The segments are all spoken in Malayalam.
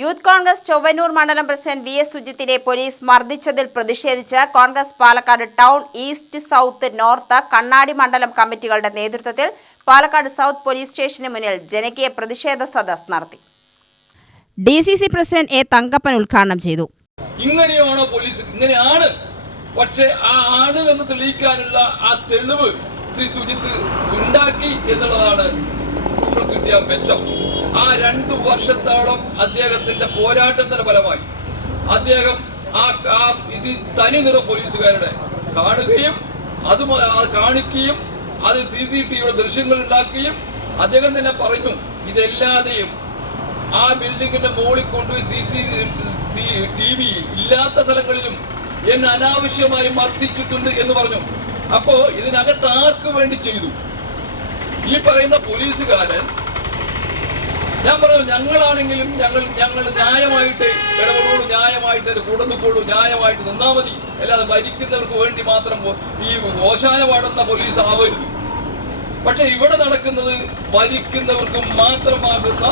യൂത്ത് കോൺഗ്രസ് ചൊവ്വന്നൂർ മണ്ഡലം പ്രസിഡന്റ് വി എസ് സുജിത്തിനെ പോലീസ് മർദ്ദിച്ചതിൽ പ്രതിഷേധിച്ച് Congress Palakkad town, east, south, north, കണ്ണാടി മണ്ഡലം കമ്മിറ്റികളുടെ നേതൃത്വത്തിൽ പാലക്കാട് സൗത്ത് പോലീസ് സ്റ്റേഷന് മുന്നിൽ ജനകീയ പ്രതിഷേധ സദസ്സ് നടത്തി. DCC പ്രസിഡന്റ് എ തങ്കപ്പൻ ഉദ്ഘാടനം ചെയ്തു. ഇങ്ങനെയാണോ പോലീസ്? ഇങ്ങനെയാണ്. പക്ഷേ ആ ആണ് എന്ന് തെളിയിക്കാനുള്ള ആ തെളിവ് ശ്രീ സുജിത്ത് ഉണ്ടാക്കി എന്നുള്ളതാണ് ഇപ്പോൾ കിട്ടിയ മെച്ചം. ആ 2 വർഷത്തോളം അദ്ദേഹത്തിന്റെ പോരാട്ടത്തിന്റെ ഫലമായി അദ്ദേഹം ഇത് തനിനിറ പോലീസുകാരുടെ കാണുകയും അത് കാണിക്കുകയും അത് CCTV ദൃശ്യങ്ങൾ ഉണ്ടാക്കുകയും അദ്ദേഹം തന്നെ പറഞ്ഞു, ഇതെല്ലാതെയും ആ ബിൽഡിങ്ങിന്റെ മുകളിൽ കൊണ്ടുപോയി CCTV ഇല്ലാത്ത സ്ഥലങ്ങളിലും എന്നെ അനാവശ്യമായി മർദ്ദിച്ചിട്ടുണ്ട് എന്ന് പറഞ്ഞു. അപ്പോ ഇതിനകത്ത് ആർക്ക് വേണ്ടി ചെയ്തു? ഈ പറയുന്ന പോലീസുകാരൻ, ഞാൻ പറഞ്ഞു, ഞങ്ങളാണെങ്കിലും ഞങ്ങൾ ന്യായമായിട്ട് ഇടപെടുള്ളൂ, ന്യായമായിട്ട് കൂടെ നിൽക്കുള്ളൂ, ന്യായമായിട്ട് നിന്നാ മതി. അല്ലാതെ ഭരിക്കുന്നവർക്ക് വേണ്ടി മാത്രം ഈ ഓശാന പാടുന്ന പോലീസ് ആവരുത്. പക്ഷെ ഇവിടെ നടക്കുന്നത് ഭരിക്കുന്നവർക്ക് മാത്രമാകുന്ന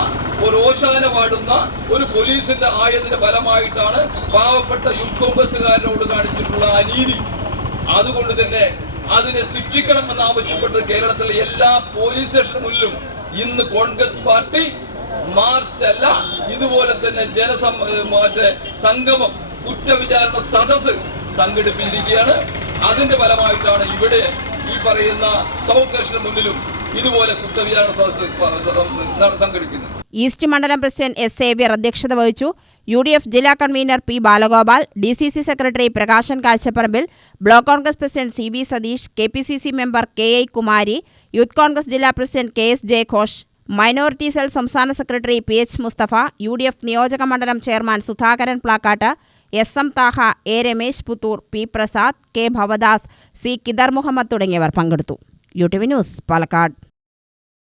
ഒരു ഓശാന പാടുന്ന ഒരു പോലീസിന്റെ ആയതിന്റെ ഫലമായിട്ടാണ് പാവപ്പെട്ട യൂത്ത് കോൺഗ്രസുകാരനോട് കാണിച്ചിട്ടുള്ള അനീതി. അതുകൊണ്ട് തന്നെ അതിനെ ശിക്ഷിക്കണമെന്ന് ആവശ്യപ്പെട്ട് കേരളത്തിലെ എല്ലാ പോലീസ് സ്റ്റേഷന് മുന്നിലും ഇന്ന് കോൺഗ്രസ് പാർട്ടി മാർച്ചല്ല, ഇതുപോലെ തന്നെ സംഗമം, കുറ്റവിചാരണ സദസ്സ് സംഘടിപ്പിച്ചിരിക്കുകയാണ്. അതിന്റെ ഫലമായിട്ടാണ് ഇവിടെ ഈ പറയുന്ന സൗത്ത് സ്റ്റേഷന് മുന്നിലും ഇതുപോലെ കുറ്റവിചാരണ സദസ്സ് സംഘടിപ്പിക്കുന്നത്. ഈസ്റ്റ് മണ്ഡലം പ്രസിഡന്റ് എസ് സേവ്യർ അധ്യക്ഷത വഹിച്ചു. UDF ജില്ലാ convener P Balagopal, DCC secretary Prakashan Kazhchaparambil, block Congress president CB Satheesh, KPCC member KI Kumari, youth Congress ജില്ലാ പ്രസിഡന്റ് KS ജയഘോഷ്, മൈനോറിറ്റി സെൽ സംസ്ഥാന സെക്രട്ടറി PH മുസ്തഫ, UDF നിയോജക മണ്ഡലം chairman Sudhakaran Plakkat, SM Thaha, A Ramesh Puthur, P Prasad, K Bhavadas, C Kidar Muhammad തുടങ്ങിയവർ പങ്കെടുത്തു. UTV news, Palakkad.